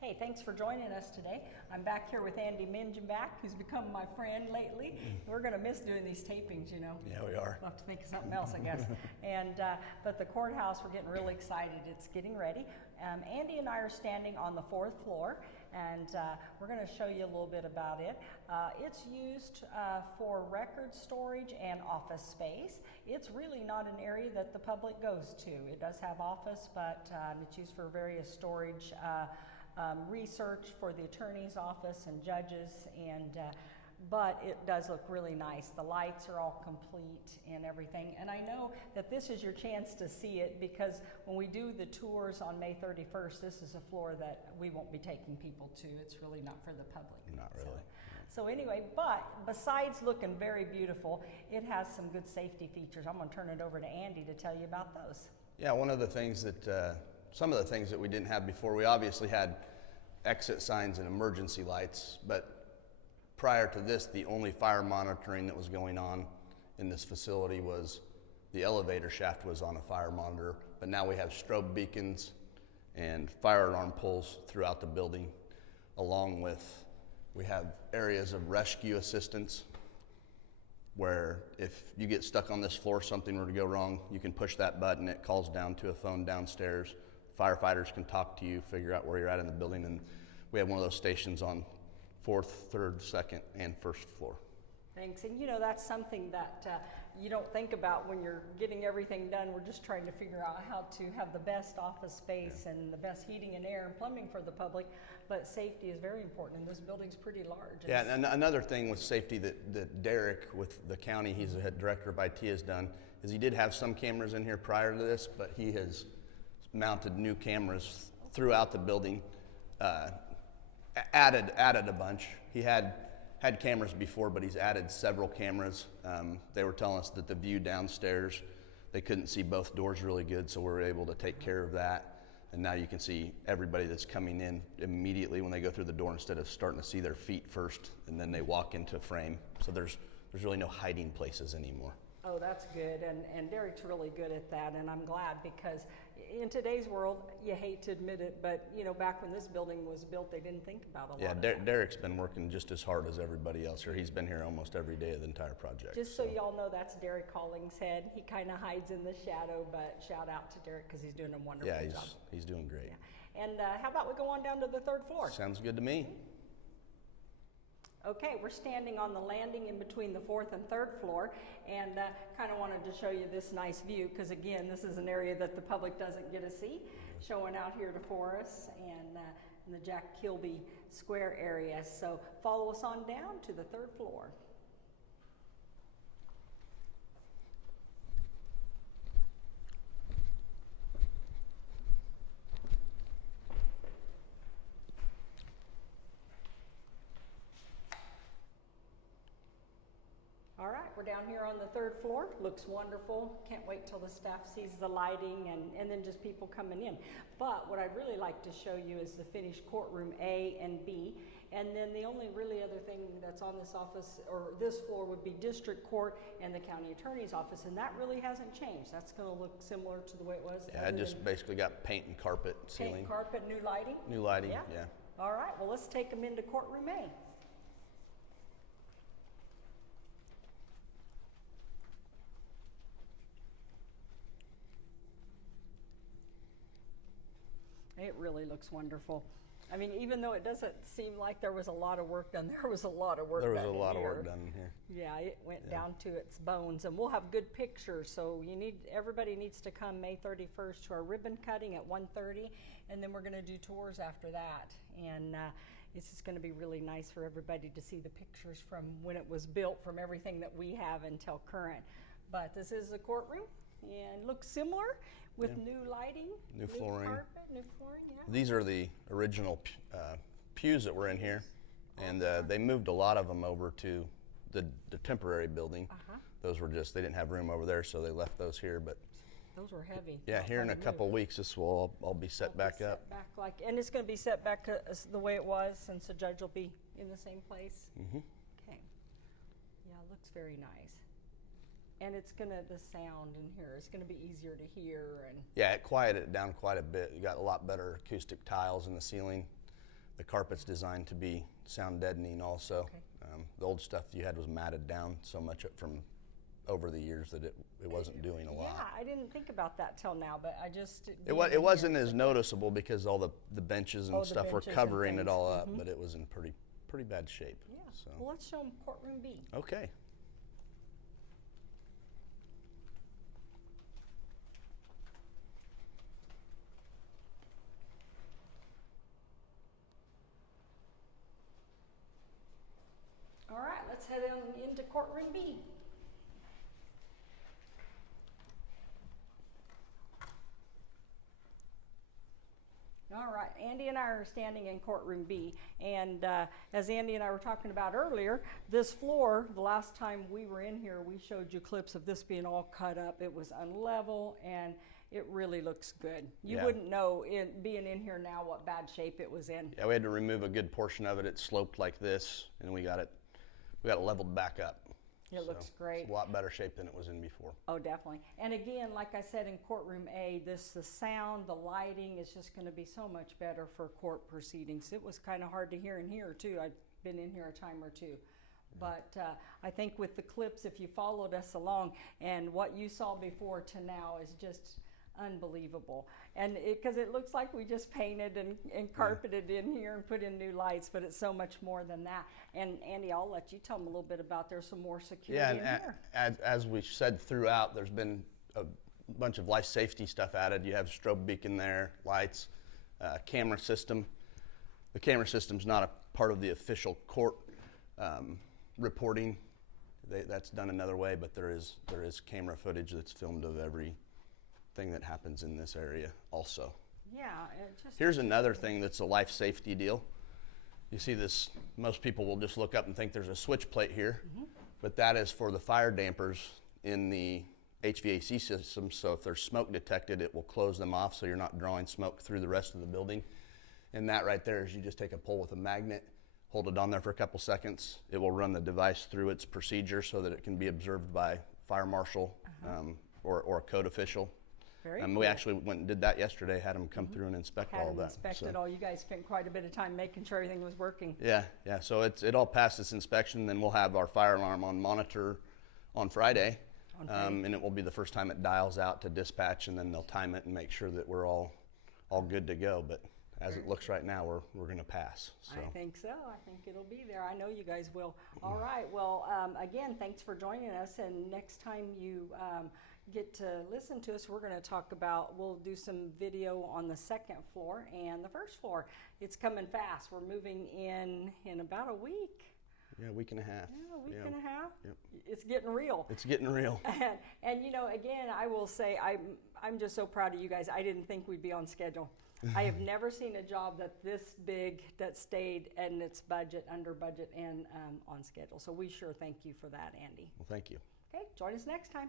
Hey, thanks for joining us today. I'm back here with Andy Mingenbach, who's become my friend lately. We're going to miss doing these tapings, you know. Yeah, we are. We'll have to think of something else, I guess. But the courthouse, we're getting really excited. It's getting ready. Andy and I are standing on the 4th floor, and we're going to show you a little bit about it. It's used for record storage and office space. It's really not an area that the public goes to. It does have office, but it's used for various storage, research for the attorney's office and judges, but it does look really nice. The lights are all complete and everything, and I know that this is your chance to see it because when we do the tours on May 31st, this is a floor that we won't be taking people to. It's really not for the public. Not really. So anyway, but besides looking very beautiful, it has some good safety features. I'm going to turn it over to Andy to tell you about those. Yeah, one of the things that, some of the things that we didn't have before, we obviously had exit signs and emergency lights, but prior to this, the only fire monitoring that was going on in this facility was the elevator shaft was on a fire monitor, but now we have strobe beacons and fire alarm poles throughout the building, along with we have areas of rescue assistance where if you get stuck on this floor, something were to go wrong, you can push that button, it calls down to a phone downstairs. Firefighters can talk to you, figure out where you're at in the building, and we have one of those stations on 4th, 3rd, 2nd, and 1st floor. Thanks, and you know, that's something that you don't think about when you're getting everything done. We're just trying to figure out how to have the best office space and the best heating and air and plumbing for the public, but safety is very important, and this building's pretty large. Yeah, and another thing with safety that Derek with the county, he's the head director of IT, has done, is he did have some cameras in here prior to this, but he has mounted new cameras throughout the building, added a bunch. He had cameras before, but he's added several cameras. They were telling us that the view downstairs, they couldn't see both doors really good, so we were able to take care of that. And now you can see everybody that's coming in immediately when they go through the door instead of starting to see their feet first and then they walk into a frame. So there's really no hiding places anymore. Oh, that's good, and Derek's really good at that, and I'm glad because in today's world, you hate to admit it, but you know, back when this building was built, they didn't think about a lot of that. Derek's been working just as hard as everybody else here. He's been here almost every day of the entire project. Just so y'all know, that's Derek Hollingshead. He kind of hides in the shadow, but shout out to Derek because he's doing a wonderful job. Yeah, he's doing great. Yeah. And how about we go on down to the 3rd floor? Sounds good to me. Okay, we're standing on the landing in between the 4th and 3rd floor, and kind of wanted to show you this nice view because again, this is an area that the public doesn't get to see, showing out here for us and in the Jack Kilby Square area. So follow us on down to the 3rd floor. All right, we're down here on the 3rd floor. Looks wonderful. Can't wait till the staff sees the lighting and then just people coming in. But what I'd really like to show you is the finished courtroom A and B. And then the only really other thing that's on this office or this floor would be district court and the county attorney's office. And that really hasn't changed. That's going to look similar to the way it was. Yeah, I just basically got paint and carpet ceiling. Paint, carpet, new lighting? New lighting, yeah. All right, well, let's take them into courtroom A. It really looks wonderful. I mean, even though it doesn't seem like there was a lot of work done, there was a lot of work done. There was a lot of work done in here. Yeah, it went down to its bones, and we'll have good pictures. So everybody needs to come May 31st to our ribbon cutting at 1:30, and then we're going to do tours after that. And it's just going to be really nice for everybody to see the pictures from when it was built, from everything that we have until current. But this is the courtroom, and looks similar. With new lighting, new flooring, carpet, new flooring, yeah. These are the original pews that were in here, and they moved a lot of them over to the temporary building. Those were just, they didn't have room over there, so they left those here. But those were heavy. Yeah, here in a couple weeks, this will all be set back up. And it's going to be set back the way it was, since the judge will be in the same place. Mm-hmm. Okay. Yeah, it looks very nice. And it's the sound in here, it's gonna be easier to hear. And yeah, it quieted it down quite a bit. You got a lot better acoustic tiles in the ceiling. The carpet's designed to be sound deadening also. Okay. The old stuff you had was matted down so much from over the years that it wasn't doing a lot. Yeah, I didn't think about that till now, but I just... It wasn't as noticeable because all the benches and the stuff were benches and covering it things. all up, but it was in pretty bad shape. Yeah, So. well, let's show them courtroom B. Okay. All right, let's head into courtroom B. All right, Andy and I are standing in courtroom B, and as Andy and I were talking about earlier, this floor, the last time we were in here, we showed you clips of this being all cut up. It was unlevel, and it really looks good. You Yeah. wouldn't know, being in here now, what bad shape it was in. Yeah, we had to remove a good portion of it. It sloped like this, and we got it leveled back up. It looks great. It's a lot better shape than it was in before. Oh, definitely. And again, like I said, in courtroom A, the sound, the lighting is just going to be so much better for court proceedings. It was kind of hard to hear in here too. I've been in here a time or two. But I think with the clips, if you followed us along, and what you saw before to now is just unbelievable. And because it looks like we just painted and carpeted in here and put in new lights, but it's so much more than that. And Andy, I'll let you tell them a little bit about there's some more security in here. As we said throughout, there's been a bunch of life safety stuff added. You have strobe beacon there, lights, camera system. The camera system's not a part of the official court reporting. That's done another way, but there is camera footage that's filmed of everything that happens in this area also. Yeah. Here's another thing that's a life safety deal. You see this, most people will just look up and think there's a switch plate here, but that is for the fire dampers in the HVAC system. So if there's smoke detected, it will close them off so you're not drawing smoke through the rest of the building. And that right there is you just take a pole with a magnet, hold it on there for a couple seconds. It will run the device through its procedure so that it can be observed by fire marshal or a code official. Very cool. We actually went and did that yesterday, had them come through and inspect all that. Inspected all. You guys spent quite a bit of time making sure everything was working. Yeah. So it all passed its inspection. Then we'll have our fire alarm on monitor on Friday, and it will be the first time it dials out to dispatch, and then they'll time it and make sure that we're all good to go. But as it looks right now, we're going to pass. So. I think so. I think it'll be there. I know you guys will. All right. Well, again, thanks for joining us. And next time you get to listen to us, we're going to talk about, we'll do some video on the second floor and the first floor. It's coming fast. We're moving in about a week. Yeah, a week and a half. Yeah, a week and a half. Yep. It's getting real. It's getting real. And you know, again, I will say I'm just so proud of you guys. I didn't think we'd be on schedule. I have never seen a job that this big that stayed in its budget, under budget, and on schedule. So we sure thank you for that, Andy. Well, thank you. Okay, join us next time.